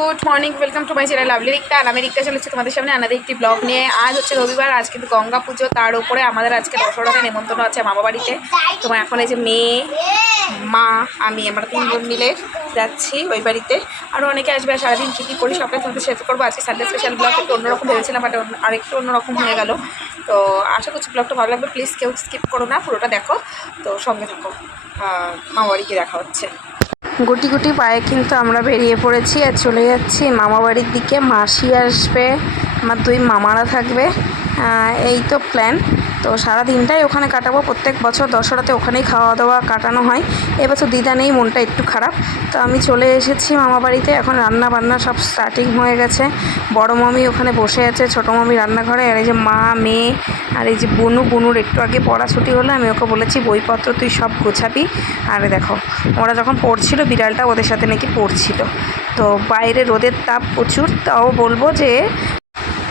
Good morning, welcome to my channel lovely Rikta. আর আমি রিক্তা চলেছি তোমাদের সামনে আনাদের একটি ব্লগ নিয়ে। আজ হচ্ছে রবিবার, আজ কিন্তু গঙ্গা পুজো, তার উপরে আমাদের আজকে দশরাতে নেমন্তন্ন আছে মামা বাড়িতে। তোমার এখন এই যে মেয়ে, মা, আমরা 3 জন মিলে যাচ্ছি ওই বাড়িতে। আরও অনেকে আসবে। আর সারাদিন কী কী করি সবটাই তোমাদের শেয়ার করবো। আজকে সানডে স্পেশাল ব্লগ একটু অন্যরকম ভেবেছিলাম, বাট আরেকটু অন্যরকম হয়ে গেল। তো আশা করছি ব্লগটা ভালো লাগবে। প্লিজ কেউ স্কিপ করো না, পুরোটা দেখো। তো সঙ্গে থাকো। মামা বাড়িকে দেখা হচ্ছে। গুটি গুটি পায়ে কিন্তু আমরা বেরিয়ে পড়েছি আর চলে যাচ্ছি মামা বাড়ির দিকে। মাসি আসবে, আমার 2 মামারা থাকবে, এই তো প্ল্যান। তো সারা দিনটাই ওখানে কাটাবো। প্রত্যেক বছর দশরাতে ওখানেই খাওয়া দাওয়া কাটানো হয়। এবছর দিদা নেই, মনটা একটু খারাপ। তো আমি চলে এসেছি মামা বাড়িতে। এখন রান্না বান্না সব স্টার্টিং হয়ে গেছে। বড় মামি ওখানে বসে আছে, ছোটো মামি রান্নাঘরে, আর এই যে মা, মেয়ে, আর এই যে বুনুর একটু আগে পড়া ছুটি হলো। আমি ওকে বলেছি বইপত্র তুই সব গোছাবি। আর দেখো, ওরা যখন পড়ছিল বিড়ালটা ওদের সাথে নাকি পড়ছিল। তো বাইরে রোদের তাপ প্রচুর, তাও বলবো যে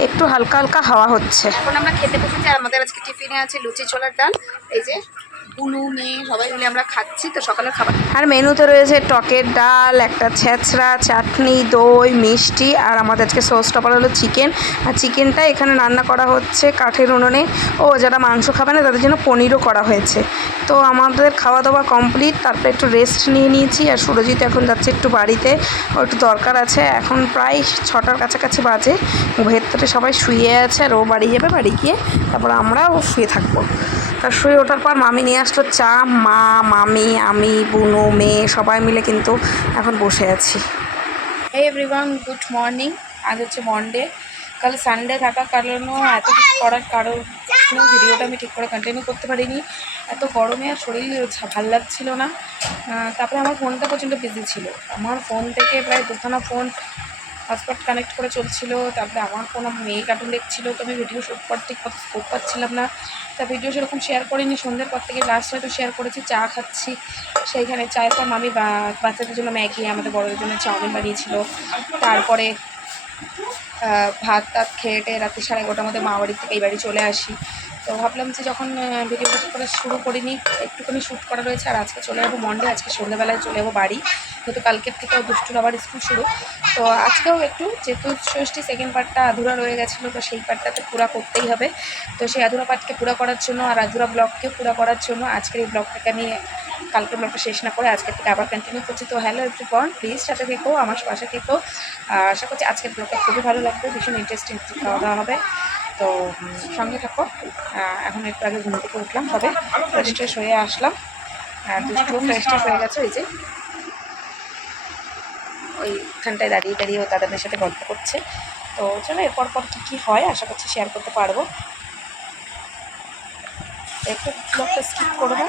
একটু হালকা হালকা হাওয়া হচ্ছে। এখন আমরা খেতে বসেছি। আর আমাদের আজকে টিফিনে আছে লুচি ছোলার ডাল। এই যে বুনু, মেয়ে সবাই মিলে আমরা খাচ্ছি। তো সকালের খাবার আর মেনুতে রয়েছে টকের ডাল, একটা ছেঁচড়া, চাটনি, দই, মিষ্টি। আর আমাদের আজকে সস টপার হলো চিকেন। আর চিকেনটা এখানে রান্না করা হচ্ছে কাঠের উনুনে। ও যারা মাংস খাবে না তাদের জন্য পনিরও করা হয়েছে। তো আমাদের খাওয়া দাওয়া কমপ্লিট। তারপরে একটু রেস্ট নিয়ে নিয়েছি। আর সুরজিৎ এখন যাচ্ছে একটু বাড়িতে, ও একটু দরকার আছে। এখন প্রায় 6টার কাছাকাছি বাজে। ভেতরে সবাই শুয়ে আছে আর ও বাড়ি যাবে। বাড়ি গিয়ে তারপর আমরাও শুয়ে থাকবো। তার শুয়ে ওঠার পর মামি নিয়ে আসলো চা। মা, মামি, আমি, বুনু, মেয়ে সবাই মিলে কিন্তু এখন বসে আছি। এই এভরিওয়ান, গুড মর্নিং। আজ হচ্ছে মনডে। কাল সানডে থাকার কারণেও এত কিছু করার কারণ ভিডিওটা আমি ঠিক করে কন্টিনিউ করতে পারিনি। এত গরমে আর শরীর ভাল লাগছিল না। তারপরে আমার ফোনটা প্রচণ্ড বিজি ছিল। আমার ফোন থেকে প্রায় 2খানা ফোন হটস্পট কানেক্ট করে চলছিল। তারপরে আমার ফোন আমার মেয়ে কার্টুন দেখছিল। তো আমি ভিডিও শ্যুট করতে ঠিক মতো স্কোপ পাচ্ছিলাম না। তা ভিডিও সেরকম শেয়ার করিনি। সন্ধ্যের পর থেকে লাস্ট হয়তো শেয়ার করেছি চা খাচ্ছি। সেইখানে চায়ের পর মামি বাচ্চাদের জন্য ম্যাগি, আমাদের বড়দের জন্য চাউমিন বানিয়েছিল। তারপরে ভাত টাত খেয়ে রাত্রি 11:30 মধ্যে মা বাড়ির থেকে এই বাড়ি চলে আসি। তো ভাবলাম যে যখন ভিডিওটা করে শুরু করিনি, একটুখানি শ্যুট করা রয়েছে। আর আজকে চলে যাবো মন্ডে, আজকে সন্ধ্যাবেলায় চলে যাবো বাড়ি। যেহেতু কালকের থেকেও দুষ্টুর আবার স্কুল শুরু। তো আজকেও একটু যেহেতু ষষ্ঠী সেকেন্ড পার্টটা আধুরা রয়ে গেছিলো, তো সেই পার্টটাকে পুরো করতেই হবে। তো সেই আধুরা পার্টকে পুরো করার জন্য আর আধুরা ব্লগকেও পুরো করার জন্য আজকের এই ব্লগটাকে আমি কালকের ব্লগটা শেষ না করে আজকের থেকে আবার কন্টিনিউ করছি। তো হ্যালো এভরিওয়ান, প্লিজ সাথে থেকো, আমার পাশে থেকো। আশা করছি আজকের ব্লগটা খুবই ভালো লাগবে, ভীষণ ইন্টারেস্টিং খাওয়া দাওয়া হবে। তো সঙ্গে থাকো। এখন একটু আগে ঘুম থেকে উঠলাম, তবে ফ্রেশ ট্রেশ হয়ে আসলাম। আর দুষ্টুও ফ্রেশ ট্রেশ হয়ে গেছে। ওই যে ওইখানটায় দাঁড়িয়ে দাঁড়িয়ে ও দাদাদের সাথে গল্প করছে। তো চলো এরপর পর কী হয় আশা করছি শেয়ার করতে পারবো। একটু ব্লগটা স্কিপ করবো,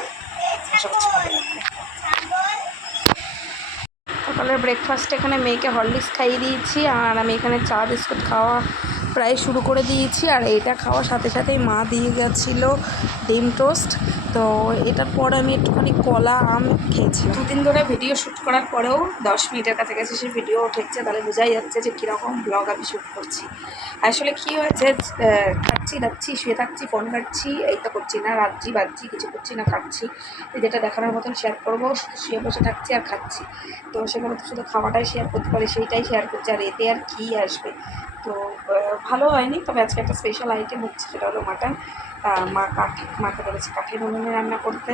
আশা করছি ভালো লাগবে। সকালের ব্রেকফাস্ট এখানে মেয়েকে হরলিক্স খাইয়ে দিয়েছি। আর আমি এখানে চা বিস্কুট খাওয়া প্রায় শুরু করে দিয়েছি। আর এইটা খাওয়ার সাথে সাথেই মা দিয়ে গেছিলো ডিম টোস্ট। তো এটার পর আমি একটুখানি কলা আম খেয়েছিলাম। 2 দিন ধরে ভিডিও শ্যুট করার পরেও 10 মিনিটের কাছাকাছি সেই ভিডিও ঠেকছে। তাহলে বোঝাই যাচ্ছে যে কীরকম ব্লগ আমি শ্যুট করছি। আসলে কী হয়েছে, খাচ্ছি দাচ্ছি, শুয়ে থাকছি, ফোন ঘাটছি, এই তো করছি না, রাত্রি বাজছি, কিছু করছি না, খাচ্ছি। যেটা দেখানোর মতন শেয়ার করবো, শুয়ে বসে থাকছি আর খাচ্ছি। তো সেখানে তো শুধু খাওয়াটাই শেয়ার করতে পারি, সেইটাই শেয়ার করছি। আর এতে আর কী আসবে। তো ভালো হয়নি। তবে আজকে একটা স্পেশাল আইটেম হচ্ছে, সেটা হলো মাটন। মাকে বলেছি কাঠের উনুনে রান্না করতে।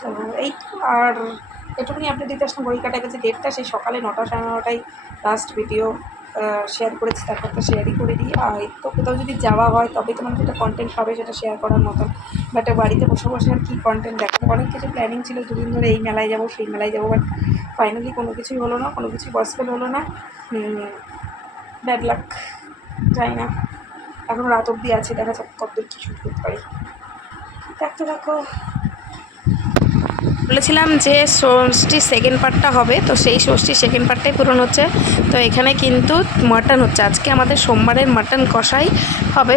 তো এই তো। আর এটুকুনি আপনি দিতে আসলাম। ঘড়ি কাটা গেছে 1:30। সেই সকালে 9টা 9:30টায় লাস্ট ভিডিও শেয়ার করেছি, তারপর তো শেয়ারই করে দিই। আর তো কোথাও যদি যাওয়া হয় তবে তোমার যেটা কন্টেন্ট হবে সেটা শেয়ার করার মতন। বাট বাড়িতে বসে বসে আর কী কন্টেন্ট দেখাবো। অনেক কিছু প্ল্যানিং ছিল 2 দিন ধরে, এই মেলায় যাবো সেই মেলায় যাবো, বাট ফাইনালি কোনো কিছুই হলো না, কোনো কিছুই পসিবল হলো না। ব্যাড লাক, যাই না। এখন রাত অবধি আছে, দেখা যাক কতদূর কী শ্যুট করতে পারি। দেখতে দেখো। বলেছিলাম যে ষষ্ঠী সেকেন্ড পার্টটা হবে, তো সেই ষষ্ঠী সেকেন্ড পার্টটাই পূরণ হচ্ছে। তো এখানে কিন্তু মাটন হচ্ছে আজকে আমাদের সোমবারের মাটন কষাই হবে,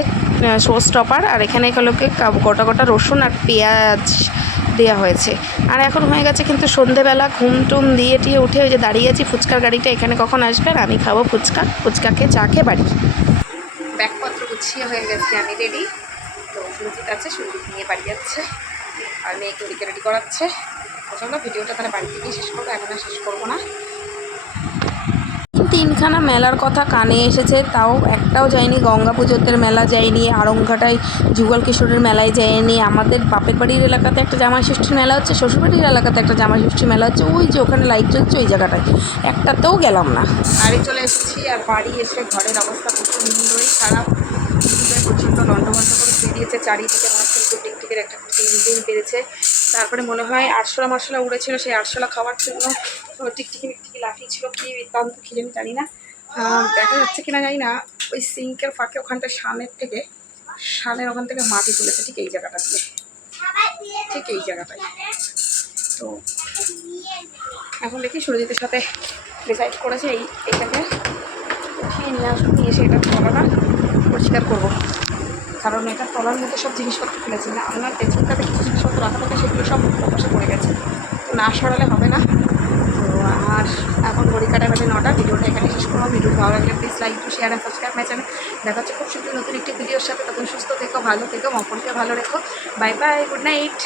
শো স্টপার। আর এখানে এগুলোকে গোটা গোটা রসুন আর পেঁয়াজ দেওয়া হয়েছে। আর এখন হয়ে গেছে কিন্তু সন্ধেবেলা, ঘুম টুম দিয়ে টিয়ে উঠে ওই যে দাঁড়িয়ে আছি। ফুচকার গাড়িটা এখানে কখন আসবে, আর আমি খাবো ফুচকা। ফুচকা খেয়ে চা খেয়ে বাড়ি। ব্যাগপত্র গুছিয়ে হয়ে গেছে, আমি রেডি। তো সুরজিৎ আছে, সুরজিৎ নিয়ে বাড়ি যাচ্ছে আর মেয়েকে ওদিকে রেডি করাচ্ছে। চলো ভিডিওটা তাহলে বাড়ি থেকেই শেষ করবো, এখন আর শেষ করবো না। তিনখানা মেলার কথা কানে এসেছে, তাও একটাও যায়নি। গঙ্গা পুজোতে মেলা যায়নি, আড়ংঘাটায় যুগল কিশোরের মেলায় যায়নি, আমাদের বাপের বাড়ির এলাকাতে একটা জামাই ষষ্ঠীর মেলা হচ্ছে, শ্বশুরবাড়ির এলাকাতে একটা জামাই ষষ্ঠীর মেলা হচ্ছে, ওই যে ওখানে লাইট জ্বলছে ওই জায়গাটায়, একটাতেও গেলাম না। বাড়ি চলে এসেছি আর বাড়ি এসে ঘরের অবস্থা প্রচণ্ডই খারাপ। প্রচণ্ড লন্ডভন্ড করে শুয়ে দিয়েছে, চারিদিকে মনে হচ্ছে টিকটিকের একটা দিন পেরেছে। তারপরে মনে হয় আরশোলা মারশোলা উড়েছিল, সেই আরশোলা খাওয়ার জন্য টিকটিকি লাফিয়েছিল, কি বৃত্তান্ত কি জানি না, দেখা যাচ্ছে কিনা জানি না। ওই সিঙ্কের ফাঁকে ওখানটা শানের ওখান থেকে মাটি তুলেছে, ঠিক এই জায়গাটা দিয়ে, ঠিক এই জায়গাটায়। তো এখন দেখি সুরজিতের সাথে ডিসাইড করেছে এইটাকে উঠিয়ে নিয়ে আসবো, নিয়ে এসে এটা তলাটা পরিষ্কার করবো, কারণ এটা তলার মধ্যে সব জিনিসপত্র ফেলেছি না, আপনার পেছনটাতে কিছু জিনিসপত্র রাখা থাকে, সেগুলো সব প্রকাশে পড়ে গেছে, তো না সরালে হবে না। তো আর এখন ঘড়ি কাটা বাজে 9টা। ভিডিওটা এখানে শেষ করবো। ভিডিও ভালো লাগলে please like to share and subscribe my channel. দেখা হচ্ছে খুব শীঘ্রই নতুন একটি ভিডিওর সাথে। তখন সুস্থ থেকো, ভালো থেকো, মকলকে ভালো রেখো। Bye bye, good night.